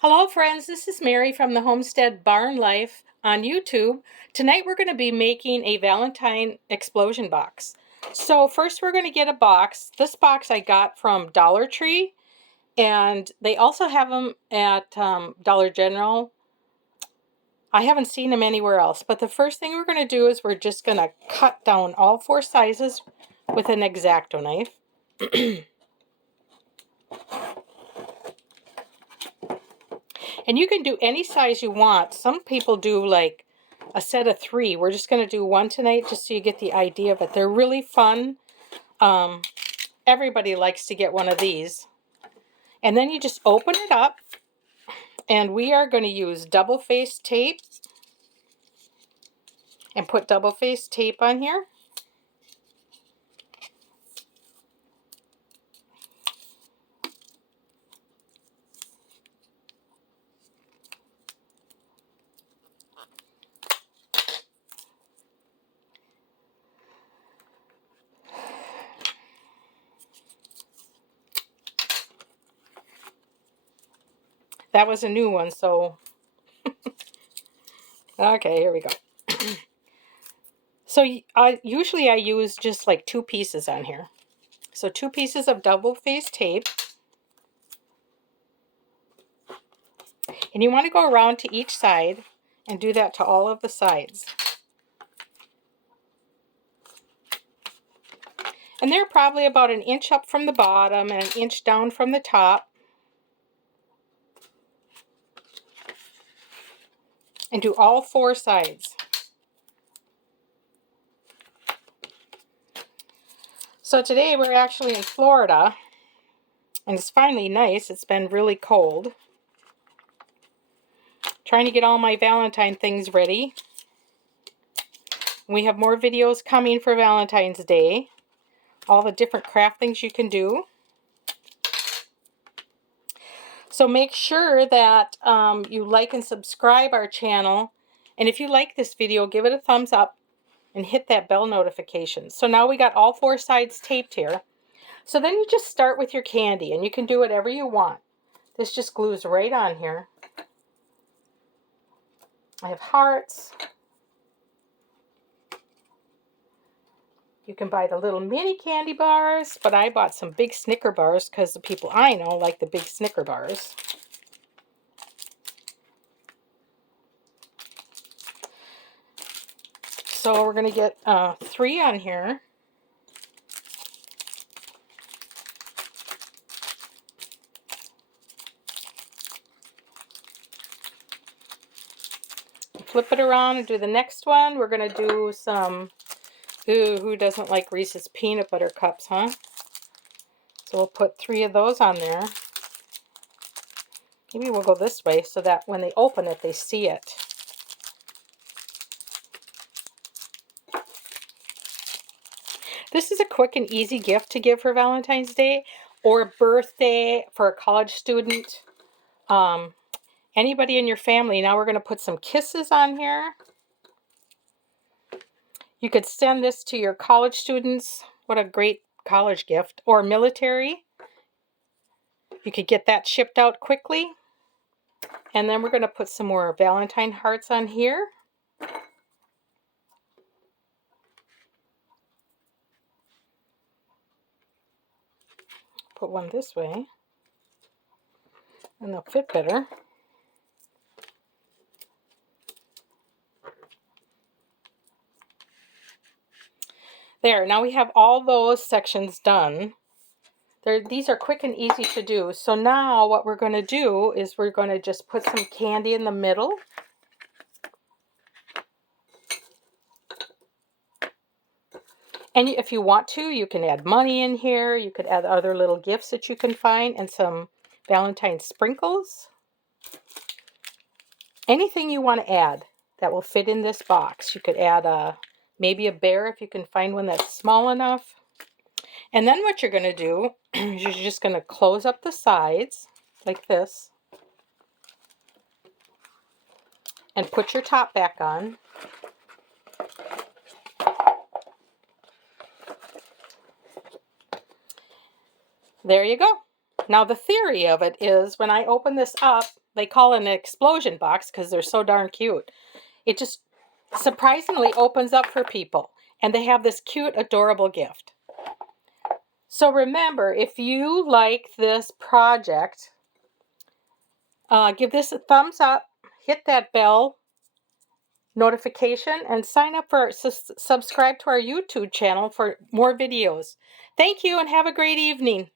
Hello friends, this is Mary from the Homestead Barn Life on YouTube. Tonight we're going to be making a Valentine Explosion Box. So first we're going to get a box. This box I got from Dollar Tree, and they also have them at Dollar General. I haven't seen them anywhere else, but the first thing we're going to do is we're just going to cut down all four sizes with an X-Acto knife. And you can do any size you want. Some people do like a set of 3. We're just going to do one tonight just so you get the idea of it. They're really fun. Everybody likes to get one of these. And then you just open it up. And we are going to use double-faced tape. And put double-faced tape on here. That was a new one, so okay, here we go. So usually I use just like 2 pieces on here. So 2 pieces of double-faced tape. And you want to go around to each side and do that to all of the sides. And they're probably about 1 inch up from the bottom and 1 inch down from the top. And do all 4 sides. So today we're actually in Florida, and it's finally nice. It's been really cold. Trying to get all my Valentine things ready. We have more videos coming for Valentine's Day. All the different craft things you can do. So make sure that you like and subscribe our channel. And if you like this video, give it a thumbs up and hit that bell notification. So now we got all 4 sides taped here. So then you just start with your candy, and you can do whatever you want. This just glues right on here. I have hearts. You can buy the little mini candy bars, but I bought some big Snicker bars because the people I know like the big Snicker bars. So we're going to get 3 on here. Flip it around and do the next one. We're going to do some, who doesn't like Reese's peanut butter cups, huh? So we'll put 3 of those on there. Maybe we'll go this way so that when they open it, they see it. This is a quick and easy gift to give for Valentine's Day or a birthday for a college student. Anybody in your family. Now we're going to put some kisses on here. You could send this to your college students. What a great college gift. Or military. You could get that shipped out quickly. And then we're going to put some more Valentine hearts on here. Put one this way. And they'll fit better. There, now we have all those sections done. These are quick and easy to do. So now what we're going to do is we're going to just put some candy in the middle. And if you want to, you can add money in here. You could add other little gifts that you can find and some Valentine sprinkles. Anything you want to add that will fit in this box. You could add maybe a bear if you can find one that's small enough. And then what you're going to do is you're just going to close up the sides like this. And put your top back on. There you go. Now the theory of it is when I open this up, they call it an explosion box because they're so darn cute. It just surprisingly opens up for people. And they have this cute, adorable gift. So remember, if you like this project, give this a thumbs up, hit that bell notification, and sign up for subscribe to our YouTube channel for more videos. Thank you and have a great evening.